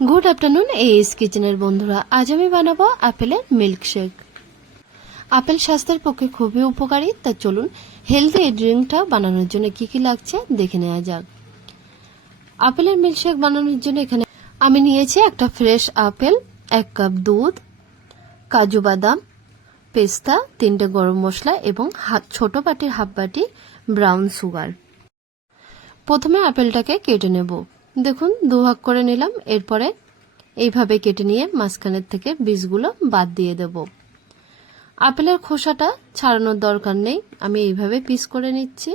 Good afternoon as কিচেনের বন্ধুরা, আজ আমি বানাবো আপেলের মিল্কশেক। আপেল স্বাস্থ্যের পক্ষে খুবই উপকারী, তা চলুন হেলদি এই ড্রিঙ্কটা বানানোর জন্য কি কি লাগছে দেখে নেওয়া যাক। আপেলের মিল্কশেক বানানোর জন্য এখানে আমি নিয়েছি একটা ফ্রেশ আপেল, 1 কাপ দুধ, কাজু বাদাম, পেস্তা, 3টে গরম মশলা এবং ছোট বাটির হাফ বাটি ব্রাউন সুগার। প্রথমে আপেলটাকে কেটে নেব। দেখুন 2 ভাগ করে নিলাম। এরপরে এইভাবে কেটে নিয়ে মাঝখানের থেকে বীজগুলো বাদ দিয়ে দেব। আপেলের খোসাটা ছাড়ানোর দরকার নেই, আমি এইভাবে পিস করে নিচ্ছি।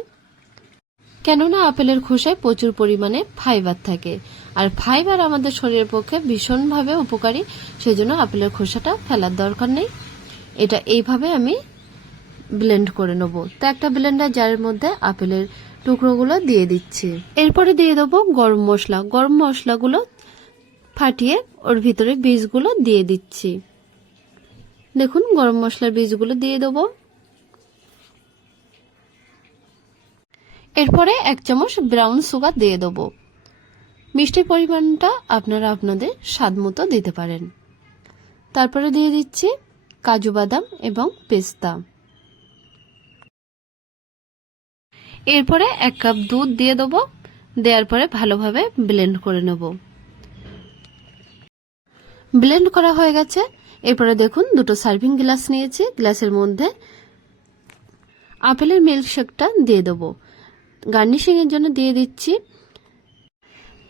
কেননা আপেলের খোসায় প্রচুর পরিমাণে ফাইবার থাকে, আর ফাইবার আমাদের শরীরের পক্ষে ভীষণভাবে উপকারী, সেজন্য আপেলের খোসাটা ফেলার দরকার নেই। এটা এইভাবে আমি ব্লেন্ড করে নেব। তো একটা ব্লেন্ডার জারের মধ্যে আপেলের টুকরোগুলো দিয়ে দিচ্ছি। এরপরে দিয়ে দেবো গরম মশলা। গরম মশলাগুলো ফাটিয়ে ওর ভিতরে বীজগুলো দিয়ে দিচ্ছি। দেখুন গরম মশলার বীজগুলো দিয়ে দেবো। এরপরে 1 চামচ ব্রাউন সুগার দিয়ে দেবো। মিষ্টির পরিমাণটা আপনারা আপনাদের স্বাদ মতো দিতে পারেন। তারপরে দিয়ে দিচ্ছি কাজু বাদাম এবং পেস্তা। এরপরে 1 কাপ দুধ দিয়ে দেবো। দেওয়ার পরে ভালোভাবে ব্লেন্ড করে নেব। ব্লেন্ড করা হয়ে গেছে। এরপরে দেখুন 2টো সার্ভিং গ্লাস নিয়েছি, গ্লাসের মধ্যে আপেলের মিল্কশেকটা দিয়ে দেবো। গার্নিশিং এর জন্য দিয়ে দিচ্ছি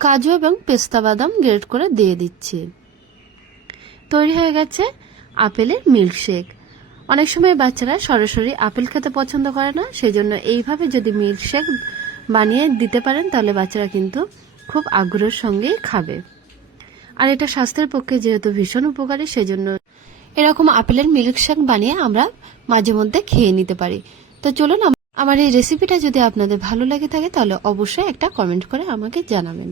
কাজু এবং পেস্তা বাদাম গ্রেট করে দিয়ে দিচ্ছি। তৈরি হয়ে গেছে আপেলের মিল্কশেক। অনেক সময় বাচ্চারা সরাসরি আপেল খেতে পছন্দ করে না, সেজন্য এইভাবে যদি মিল্কশেক বানিয়ে দিতে পারেন তাহলে বাচ্চারা কিন্তু খুব আগ্রহের সঙ্গেই খাবে। আর এটা স্বাস্থ্যের পক্ষে যেহেতু ভীষণ উপকারী, সেজন্য এরকম আপেলের মিল্কশেক বানিয়ে আমরা মাঝে মধ্যে খেয়ে নিতে পারি। তো চলুন, আমার এই রেসিপিটা যদি আপনাদের ভালো লাগে থাকে তাহলে অবশ্যই একটা কমেন্ট করে আমাকে জানাবেন।